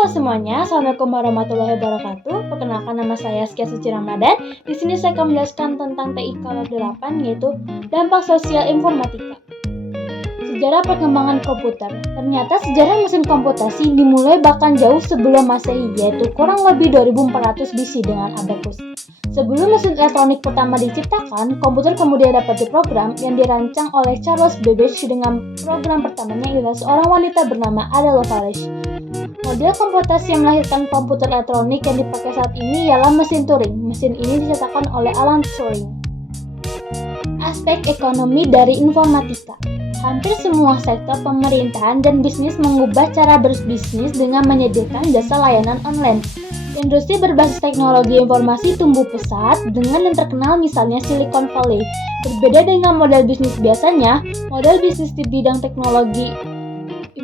Halo semuanya, Assalamualaikum warahmatullahi wabarakatuh. Perkenalkan, nama saya Askia Suci Ramadan. Di sini saya akan menjelaskan tentang TIK Lot 8, yaitu dampak sosial informatika. Sejarah perkembangan komputer. Ternyata sejarah mesin komputasi dimulai bahkan jauh sebelum Masehi, yaitu kurang lebih 2400 BC dengan abacus. Sebelum mesin elektronik pertama diciptakan, komputer kemudian dapat diprogram yang dirancang oleh Charles Babbage dengan program pertamanya ialah seorang wanita bernama Ada Lovelace. Model komputasi yang melahirkan komputer elektronik yang dipakai saat ini ialah mesin Turing. Mesin ini diciptakan oleh Alan Turing. Aspek ekonomi dari informatika. Hampir semua sektor pemerintahan dan bisnis mengubah cara berbisnis dengan menyediakan jasa layanan online. Industri berbasis teknologi informasi tumbuh pesat dengan yang terkenal misalnya Silicon Valley. Berbeda dengan model bisnis biasanya, model bisnis di bidang teknologi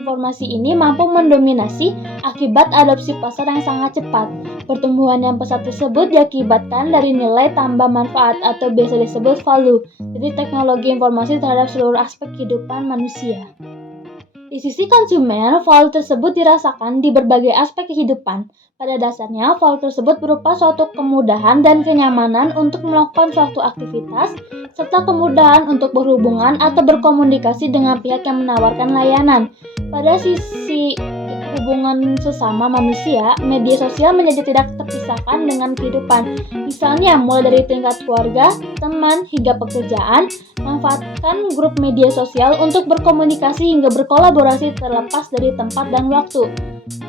informasi ini mampu mendominasi akibat adopsi pasar yang sangat cepat. Pertumbuhan yang pesat tersebut diakibatkan dari nilai tambah manfaat atau biasa disebut value dari teknologi informasi terhadap seluruh aspek kehidupan manusia. Di sisi konsumen, value tersebut dirasakan di berbagai aspek kehidupan. Pada dasarnya, value tersebut berupa suatu kemudahan dan kenyamanan untuk melakukan suatu aktivitas, serta kemudahan untuk berhubungan atau berkomunikasi dengan pihak yang menawarkan layanan. Pada sisi hubungan sesama manusia, media sosial menjadi tidak terpisahkan dengan kehidupan. Misalnya, mulai dari tingkat keluarga, teman, hingga pekerjaan, manfaatkan grup media sosial untuk berkomunikasi hingga berkolaborasi terlepas dari tempat dan waktu.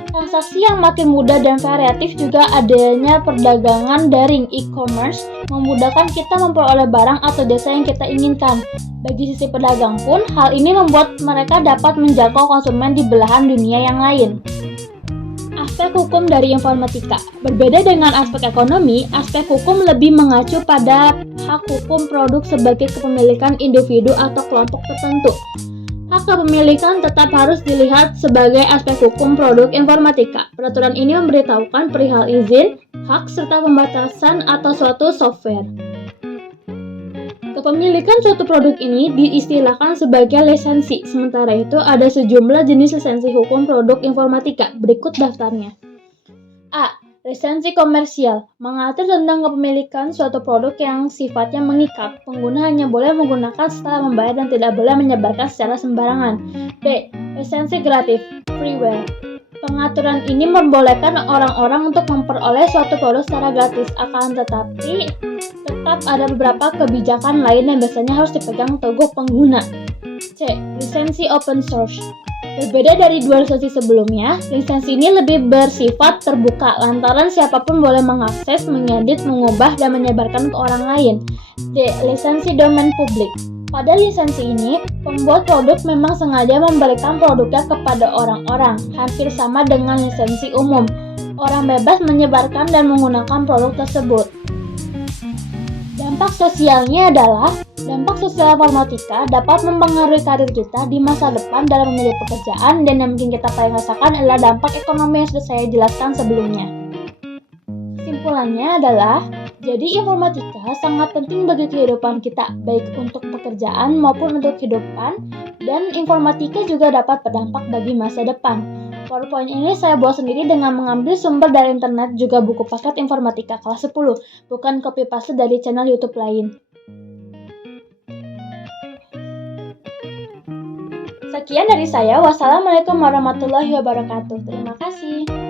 Transaksi yang makin mudah dan variatif juga adanya perdagangan daring e-commerce memudahkan kita memperoleh barang atau jasa yang kita inginkan. Bagi sisi pedagang pun, hal ini membuat mereka dapat menjangkau konsumen di belahan dunia yang lain. Aspek hukum dari informatika. Berbeda dengan aspek ekonomi, aspek hukum lebih mengacu pada hak hukum produk sebagai kepemilikan individu atau kelompok tertentu. Hak kepemilikan tetap harus dilihat sebagai aspek hukum produk informatika. Peraturan ini memberitahukan perihal izin, hak, serta pembatasan atau suatu software. Kepemilikan suatu produk ini diistilahkan sebagai lisensi. Sementara itu, ada sejumlah jenis lisensi hukum produk informatika. Berikut daftarnya. A. Lisensi komersial mengatur tentang kepemilikan suatu produk yang sifatnya mengikat. Pengguna hanya boleh menggunakan setelah membayar dan tidak boleh menyebarkan secara sembarangan. B. Lisensi kreatif freeware. Pengaturan ini membolehkan orang-orang untuk memperoleh suatu produk secara gratis, akan tetapi tetap ada beberapa kebijakan lain yang biasanya harus dipegang teguh pengguna. C. Lisensi open source. Berbeda dari dua lisensi sebelumnya, lisensi ini lebih bersifat terbuka lantaran siapapun boleh mengakses, mengedit, mengubah, dan menyebarkan ke orang lain. D. Lisensi domain publik. Pada lisensi ini, pembuat produk memang sengaja memberikan produknya kepada orang-orang, hampir sama dengan lisensi umum. Orang bebas menyebarkan dan menggunakan produk tersebut. Dampak sosialnya adalah, dampak sosial informatika dapat mempengaruhi karir kita di masa depan dalam memilih pekerjaan, dan yang mungkin kita paling rasakan adalah dampak ekonomi yang sudah saya jelaskan sebelumnya. Kesimpulannya adalah, jadi informatika sangat penting bagi kehidupan kita, baik untuk pekerjaan maupun untuk kehidupan, dan informatika juga dapat berdampak bagi masa depan. PowerPoint ini saya buat sendiri dengan mengambil sumber dari internet, juga buku paket informatika kelas 10, bukan copy paste dari channel YouTube lain. Sekian dari saya. Wassalamualaikum warahmatullahi wabarakatuh. Terima kasih.